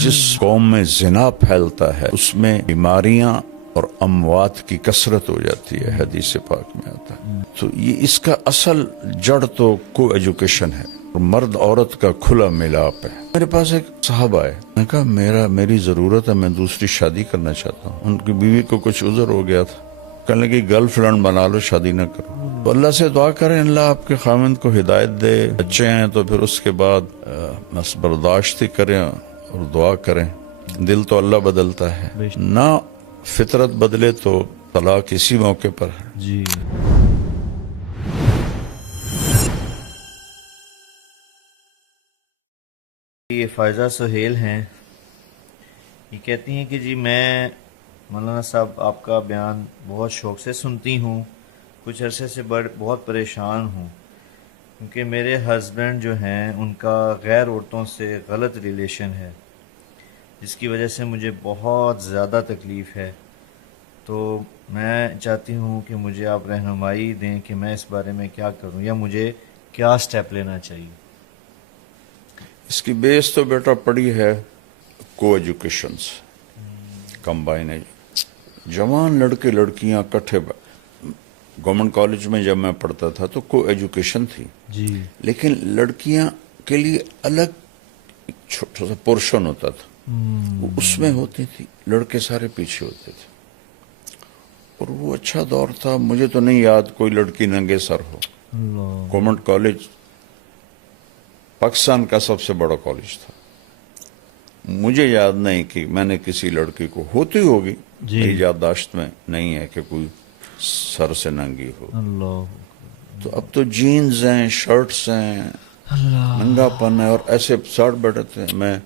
جس قوم میں زنا پھیلتا ہے اس میں بیماریاں اور اموات کی کثرت ہو جاتی ہے، حدیث پاک میں آتا ہے۔ تو یہ اس کا اصل جڑ تو کو ایجوکیشن ہے، اور مرد عورت کا کھلا ملاپ ہے۔ میرے پاس ایک صاحب آئے، میں نے کہا میری ضرورت ہے، میں دوسری شادی کرنا چاہتا ہوں۔ ان کی بیوی کو کچھ عذر ہو گیا تھا، کہنے لگی گرل فرینڈ بنا لو، شادی نہ کرو۔ تو اللہ سے دعا کریں اللہ آپ کے خاوند کو ہدایت دے، بچے ہیں تو پھر اس کے بعد بس برداشت ہی کریں اور دعا کریں۔ دل تو اللہ بدلتا ہے، نہ فطرت بدلے تو طلاق اسی موقع پر ہے۔ جی یہ فائزہ سہیل ہیں، یہ کہتی ہیں کہ جی میں مولانا صاحب آپ کا بیان بہت شوق سے سنتی ہوں، کچھ عرصے سے بہت پریشان ہوں کیونکہ میرے ہسبینڈ جو ہیں ان کا غیر عورتوں سے غلط ریلیشن ہے، جس کی وجہ سے مجھے بہت زیادہ تکلیف ہے۔ تو میں چاہتی ہوں کہ مجھے آپ رہنمائی دیں کہ میں اس بارے میں کیا کروں یا مجھے کیا سٹیپ لینا چاہیے۔ اس کی بیس تو بیٹا پڑی ہے کو ایجوکیشن سے، کمبائن۔ جوان لڑکے لڑکیاں کٹھے، گورنمنٹ کالج میں جب میں پڑھتا تھا تو کو ایجوکیشن تھی، جی لیکن لڑکیاں کے لیے الگ ایک چھوٹا سا پورشن ہوتا تھا، وہ اس میں ہوتی تھی، لڑکے سارے پیچھے ہوتے تھے، اور وہ اچھا دور تھا۔ مجھے تو نہیں یاد کوئی لڑکی ننگے سر ہو۔ اللہ گورنمنٹ کالج پاکستان کا سب سے بڑا کالج تھا، مجھے یاد نہیں کہ میں نے کسی لڑکی کو، ہوتی ہوگی جی میری یادداشت میں نہیں ہے کہ کوئی سر سے ننگی ہو۔ اللہ تو اب تو جینز ہیں، شرٹس ہیں، اللہ ننگا پن ہے، اور ایسے ساٹھ بیٹھے تھے۔ میں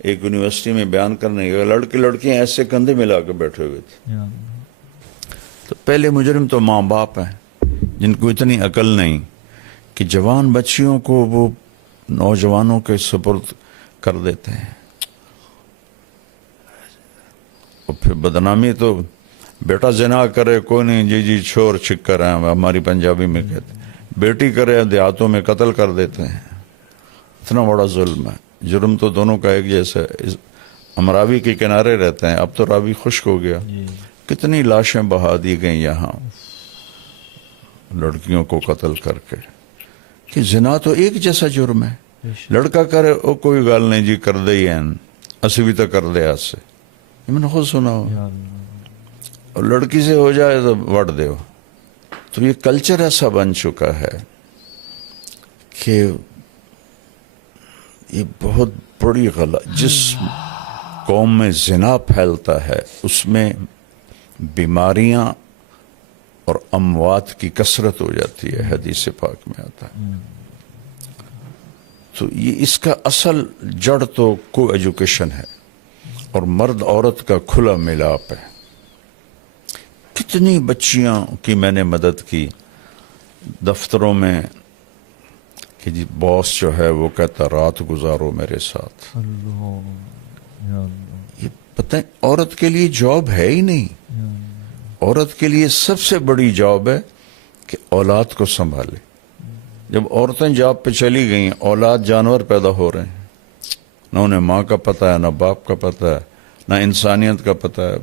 ایک یونیورسٹی میں بیان کرنے گیا، لڑکے لڑکیاں ایسے کندھے ملا کے بیٹھے ہوئے تھے۔ یا تو پہلے مجرم تو ماں باپ ہیں جن کو اتنی عقل نہیں کہ جوان بچیوں کو وہ نوجوانوں کے سپرد کر دیتے ہیں، اور پھر بدنامی تو بیٹا زنا کرے کوئی نہیں، جی جی چھوڑ چھکر ہیں ہماری پنجابی میں کہتے ہیں، بیٹی کرے دیہاتوں میں قتل کر دیتے ہیں۔ اتنا بڑا ظلم ہے، جرم تو دونوں کا ایک جیسا ہے۔ ہم راوی کے کنارے رہتے ہیں، اب تو راوی خشک ہو گیا، جی کتنی لاشیں بہا دی گئیں یہاں لڑکیوں کو قتل کر کے، کہ زنا تو ایک جیسا جرم ہے۔ لڑکا کرے او کوئی گال نہیں جی کر دے ہی ہیں، اسی بھی تو کر دے آج سے، یہ میں نے خود سنا ہو، یا اللہ اور لڑکی سے ہو جائے تو وٹ دے ہو۔ تو یہ کلچر ایسا بن چکا ہے کہ یہ بہت بڑی غلط، جس قوم میں زنا پھیلتا ہے اس میں بیماریاں اور اموات کی کثرت ہو جاتی ہے، حدیث پاک میں آتا ہے۔ تو یہ اس کا اصل جڑ تو کو ایجوکیشن ہے، اور مرد عورت کا کھلا ملاپ ہے۔ کتنی بچیاں کی میں نے مدد کی دفتروں میں کہ جی باس جو ہے وہ کہتا رات گزارو میرے ساتھ۔ اللہ یا اللہ یہ پتہ ہے عورت کے لیے جاب ہے ہی نہیں، یا اللہ عورت کے لیے سب سے بڑی جاب ہے کہ اولاد کو سنبھالے۔ جب عورتیں جاب پہ چلی گئیں، اولاد جانور پیدا ہو رہے ہیں، نہ انہیں ماں کا پتہ ہے، نہ باپ کا پتہ ہے، نہ انسانیت کا پتہ ہے۔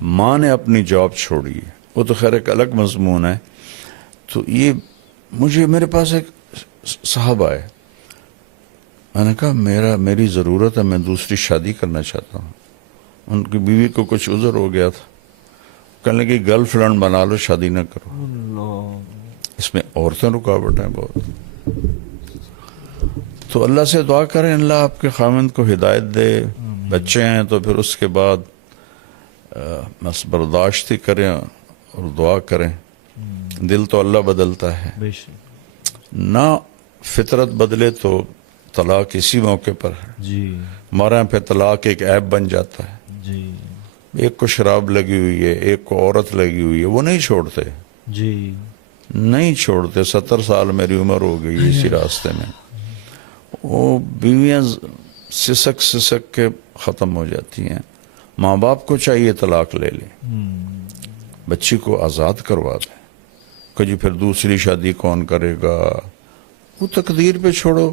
ماں نے اپنی جاب چھوڑی ہے، وہ تو خیر ایک الگ مضمون ہے۔ تو یہ میرے پاس ایک صاحب آئے، میں نے کہا میری ضرورت ہے، میں دوسری شادی کرنا چاہتا ہوں۔ ان کی بیوی کو کچھ عذر ہو گیا تھا، کہنے لگی گرل فرینڈ بنا لو، شادی نہ کرو۔ اللہ اس میں عورتیں رکاوٹ ہیں بہت۔ تو اللہ سے دعا کریں اللہ آپ کے خاوند کو ہدایت دے، بچے ہیں تو پھر اس کے بعد بس برداشت ہی کریں اور دعا کریں۔ دل تو اللہ بدلتا ہے، بے شک نہ فطرت بدلے تو طلاق اسی موقع پر ہے۔ جی ہمارے یہاں پہ طلاق ایک عیب بن جاتا ہے، جی ایک کو شراب لگی ہوئی ہے، ایک کو عورت لگی ہوئی ہے، وہ نہیں چھوڑتے، جی نہیں چھوڑتے۔ 70 سال میری عمر ہو گئی اسی راستے میں، وہ بیویاں سسک سسک کے ختم ہو جاتی ہیں۔ ماں باپ کو چاہیے طلاق لے لیں، بچی کو آزاد کروا دیں، کہ جی پھر دوسری شادی کون کرے گا، وہ تقدیر پہ چھوڑو،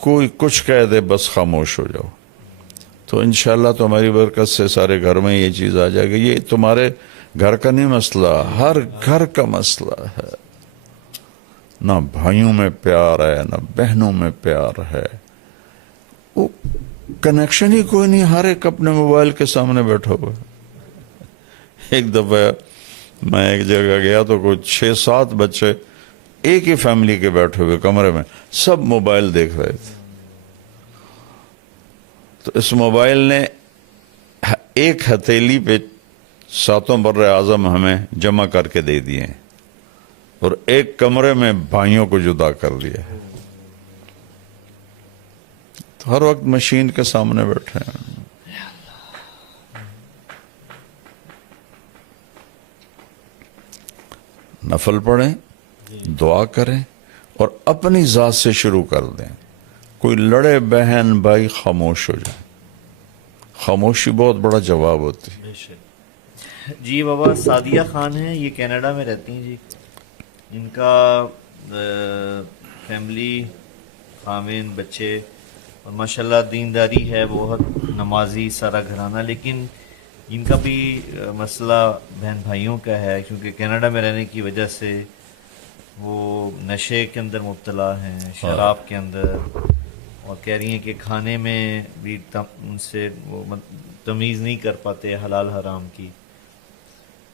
کوئی کچھ کہہ دے بس خاموش ہو جاؤ. تو انشاءاللہ تمہاری برکت سے سارے گھر میں یہ چیز آ جائے گی. یہ تمہارے گھر کا نہیں مسئلہ، ہر گھر کا مسئلہ ہے. نہ بھائیوں میں پیار ہے، نہ بہنوں میں پیار ہے، وہ کنیکشن ہی کوئی نہیں. ہر ایک اپنے موبائل کے سامنے بیٹھا ہوا ہے. ایک دفعہ میں ایک جگہ گیا تو کوئی 6-7 بچے ایک ہی فیملی کے بیٹھے ہوئے کمرے میں، سب موبائل دیکھ رہے تھے. تو اس موبائل نے ایک ہتھیلی پہ 7 بر اعظم ہمیں جمع کر کے دے دیے ہیں اور ایک کمرے میں بھائیوں کو جدا کر دیا ہے. تو ہر وقت مشین کے سامنے بیٹھے ہیں. نفل پڑھیں، دعا کریں اور اپنی ذات سے شروع کر دیں. کوئی لڑے بہن بھائی خاموش ہو جائے. خاموشی بہت بڑا جواب ہوتی ہے. جی بابا سعدیہ خان ہیں، یہ کینیڈا میں رہتی ہیں جی. ان کا فیملی، خاوند، بچے اور ماشاءاللہ دینداری ہے، بہت نمازی سارا گھرانہ. لیکن ان کا بھی مسئلہ بہن بھائیوں کا ہے، کیونکہ کینیڈا میں رہنے کی وجہ سے وہ نشے کے اندر مبتلا ہیں، شراب کے اندر، اور کہہ رہی ہیں کہ کھانے میں بھی ان سے وہ تمیز نہیں کر پاتے حلال حرام کی.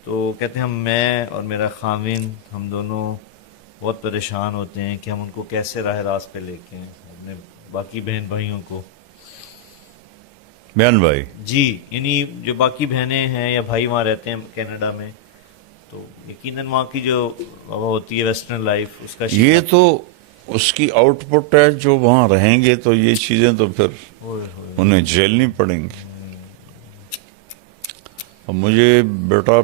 تو کہتے ہیں میں اور میرا خاوند ہم دونوں بہت پریشان ہوتے ہیں کہ ہم ان کو کیسے راہ راست پہ لے کے اپنے باقی بہن بھائیوں کو. بیان بھائی جی یعنی جو باقی بہنیں ہیں یا بھائی وہاں رہتے ہیں کینیڈا میں، تو یقیناً وہاں کی جو ہوتی ہے ویسٹرن لائف، اس کا یہ تو اس کی آؤٹ پٹ ہے. جو وہاں رہیں گے تو یہ چیزیں تو پھر انہیں جھیلنی پڑیں گی. اور مجھے بیٹا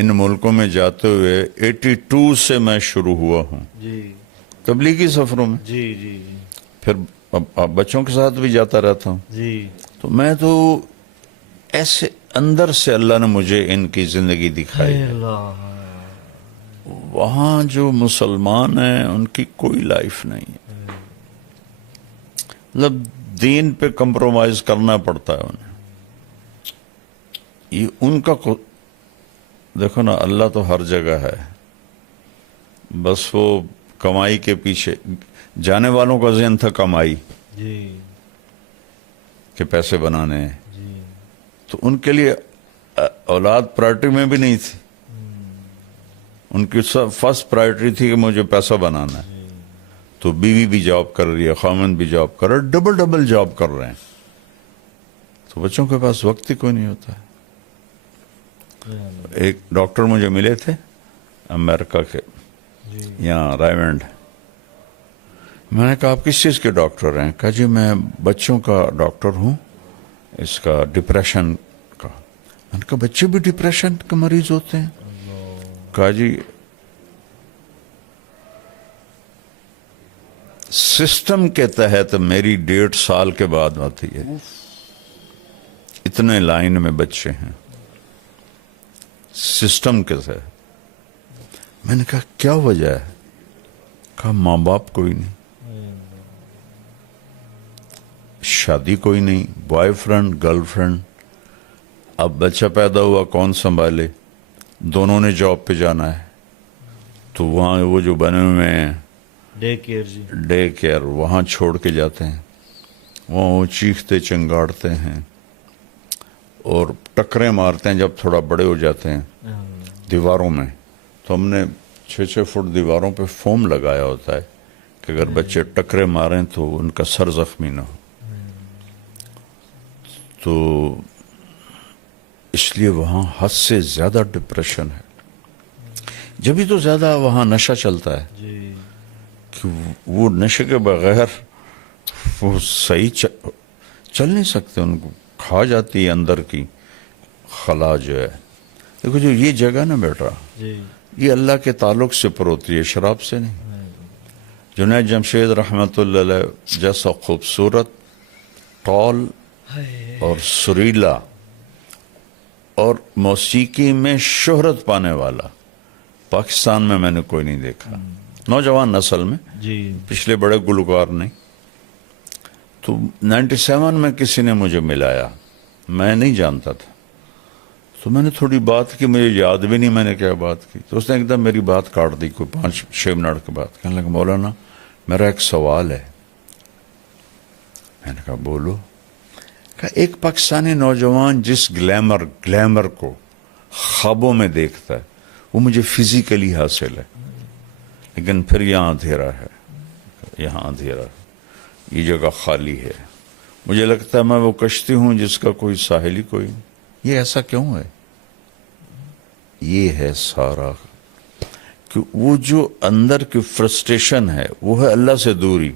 ان ملکوں میں جاتے ہوئے 82 سے میں شروع ہوا ہوں جی تبلیغی سفروں میں. جی جی پھر اب بچوں کے ساتھ بھی جاتا رہتا ہوں. جی تو میں تو ایسے اندر سے اللہ نے مجھے ان کی زندگی دکھائی ہے. وہاں جو مسلمان ہیں ان کی کوئی لائف نہیں ہے. مطلب دین پہ کمپرومائز کرنا پڑتا ہے انہیں. یہ ان کا دیکھو نا، اللہ تو ہر جگہ ہے، بس وہ کمائی کے پیچھے. جانے والوں کا ذہن تھا کمائی، جی کہ پیسے بنانے ہیں. جی تو ان کے لیے اولاد پرائرٹی میں بھی نہیں تھی. ان کی فرسٹ پرائرٹی تھی کہ مجھے پیسہ بنانا ہے. تو بیوی بھی جاب کر رہی ہے، خاوند بھی جاب کر رہا ہے، ڈبل جاب کر رہے ہیں. تو بچوں کے پاس وقت ہی کوئی نہیں ہوتا ہے. ایک ڈاکٹر مجھے ملے تھے امریکہ کے، یہاں رائمنڈ. میں نے کہا آپ کس چیز کے ڈاکٹر ہیں؟ کہا جی میں بچوں کا ڈاکٹر ہوں، اس کا ڈپریشن کا. میں نے کہا بچے بھی ڈپریشن کے مریض ہوتے ہیں؟ کہا جی سسٹم کے تحت میری 1.5 سال کے بعد آتی ہے. اتنے لائن میں بچے ہیں سسٹم کے تحت. میں نے کہا کیا وجہ ہے؟ کہا ماں باپ کوئی نہیں، شادی کوئی نہیں، بوائے فرینڈ گرل فرینڈ. اب بچہ پیدا ہوا کون سنبھالے؟ دونوں نے جاب پہ جانا ہے. تو وہاں وہ جو بنے ہوئے ہیں ڈے کیئر وہاں چھوڑ کے جاتے ہیں. وہاں وہ چیختے چنگاڑتے ہیں اور ٹکریں مارتے ہیں. جب تھوڑا بڑے ہو جاتے ہیں دیواروں میں، تو ہم نے 6 فٹ دیواروں پہ فوم لگایا ہوتا ہے کہ اگر بچے ٹکرے ماریں تو ان کا سر زخمی نہ ہو. تو اس لیے وہاں حد سے زیادہ ڈپریشن ہے. جبھی تو زیادہ وہاں نشہ چلتا ہے کہ وہ نشے کے بغیر وہ صحیح چل نہیں سکتے. ان کو کھا جاتی ہے اندر کی خلا جو ہے. دیکھو جو یہ جگہ نا بیٹا، یہ اللہ کے تعلق سے پر ہوتی ہے، شراب سے نہیں. جنید جمشید رحمت اللہ علیہ جیسا خوبصورت، ٹال اور سریلا اور موسیقی میں شہرت پانے والا پاکستان میں نے کوئی نہیں دیکھا. نوجوان نسل میں پچھلے بڑے گلوکار نہیں. تو 97 میں کسی نے مجھے ملایا, میں نہیں جانتا تھا, تو میں نے تھوڑی بات کی, مجھے یاد بھی نہیں میں نے کیا بات کی. تو اس نے ایک دم میری بات کاٹ دی, کوئی 5-6 منٹ کے بعد. کہنے لگا مولانا میرا ایک سوال ہے. میں نے کہا بولو. کہ ایک پاکستانی نوجوان جس گلیمر کو خوابوں میں دیکھتا ہے وہ مجھے فزیکلی حاصل ہے, لیکن پھر یہاں اندھیرا ہے, یہاں اندھیرا ہے, یہ جگہ خالی ہے. مجھے لگتا ہے میں وہ کشتی ہوں جس کا کوئی ساحل ہی کوئی نہیں. یہ ایسا کیوں ہے؟ یہ ہے سارا کہ وہ جو اندر کی فرسٹریشن ہے وہ ہے اللہ سے دوری.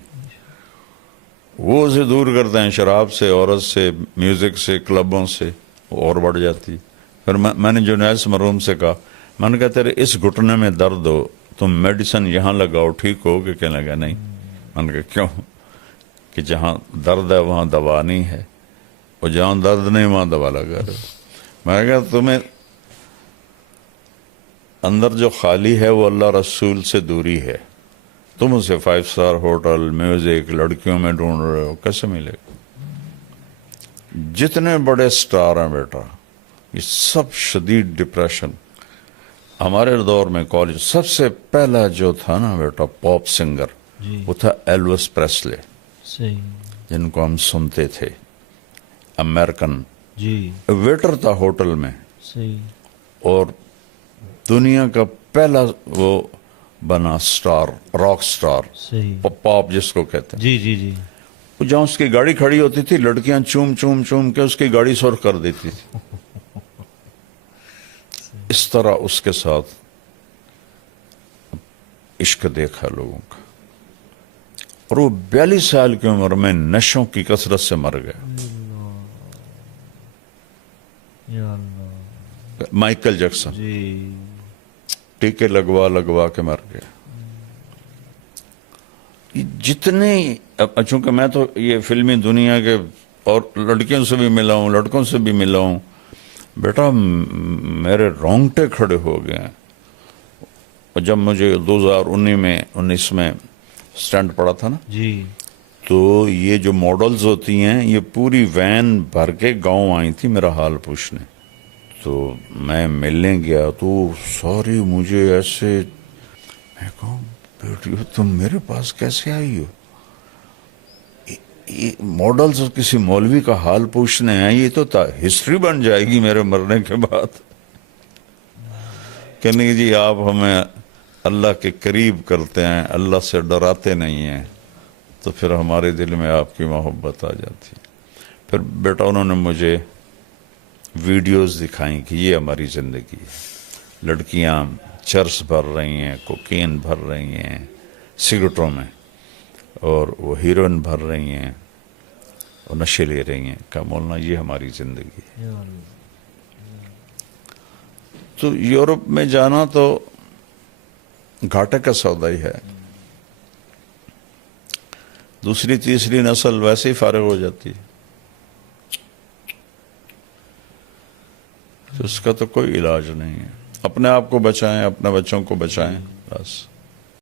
وہ اسے دور کرتے ہیں شراب سے, عورت سے, میوزک سے, کلبوں سے, اور بڑھ جاتی. پھر میں نے جنید مرحوم سے کہا, میں نے کہا تیرے اس گھٹنے میں درد ہو, تم میڈیسن یہاں لگاؤ ٹھیک ہو گے؟ کہنے لگا نہیں. میں نے کہا کیوں؟ کہ جہاں درد ہے وہاں دوا نہیں ہے, اور جہاں درد نہیں وہاں دوا لگا رہے. میں نے کہا تمہیں اندر جو خالی ہے وہ اللہ رسول سے دوری ہے. تم اسے 5 اسٹار ہوٹل, میوزک, لڑکیوں میں ڈھونڈ رہے ہو, کیسے ملے گا؟ جتنے بڑے سٹار ہیں بیٹا یہ سب شدید ڈپریشن. ہمارے دور میں کالج سب سے پہلا جو تھا نا بیٹا پاپ سنگر, وہ تھا ایلوس پریسلے, صحیح, جن کو ہم سنتے تھے. امریکن جی ویٹر تھا ہوٹل میں, صحیح, اور دنیا کا پہلا وہ بنا سٹار, راک سٹار, صحیح, پاپ جس کو کہتے ہیں. جی جی جی, وہ جہاں اس کی گاڑی کھڑی ہوتی تھی لڑکیاں چوم چوم چوم کے اس کی گاڑی سرخ کر دیتی تھی. اس طرح اس کے ساتھ عشق دیکھا لوگوں کا, اور وہ 42 سال کی عمر میں نشوں کی کثرت سے مر گیا. یا اللہ, مائیکل جیکسن جی ٹیکے لگوا کے مر گیا. یہ جتنے, چونکہ میں تو یہ فلمی دنیا کے اور لڑکیوں سے بھی ملا ہوں, لڑکوں سے بھی ملا ہوں, بیٹا میرے رونگٹے کھڑے ہو گئے ہیں. اور جب مجھے 2019 میں سٹنٹ پڑا تھا نا, جی, تو یہ جو ماڈلز ہوتی ہیں یہ پوری وین بھر کے گاؤں آئی تھی میرا حال پوچھنے. تو میں ملنے گیا تو ساری مجھے ایسے, میں کہوں بیٹی تم میرے پاس کیسے آئی ہو؟ یہ ماڈلز کسی مولوی کا حال پوچھنے ہیں, یہ تو ہسٹری بن جائے گی میرے مرنے کے بعد. کہ نہیں جی آپ ہمیں اللہ کے قریب کرتے ہیں, اللہ سے ڈراتے نہیں ہیں, تو پھر ہمارے دل میں آپ کی محبت آ جاتی. پھر بیٹا انہوں نے مجھے ویڈیوز دکھائیں کہ یہ ہماری زندگی ہے. لڑکیاں چرس بھر رہی ہیں, کوکین بھر رہی ہیں سگریٹوں میں, اور وہ ہیروئن بھر رہی ہیں اور نشے لے رہی ہیں. کہا مولانا یہ ہماری زندگی ہے. یا اللہ, تو یورپ میں جانا تو گھاٹے کا سودا ہی ہے. دوسری تیسری نسل ویسے ہی فارغ ہو جاتی ہے, تو اس کا تو کوئی علاج نہیں ہے. اپنے آپ کو بچائیں, اپنے بچوں کو بچائیں, بس.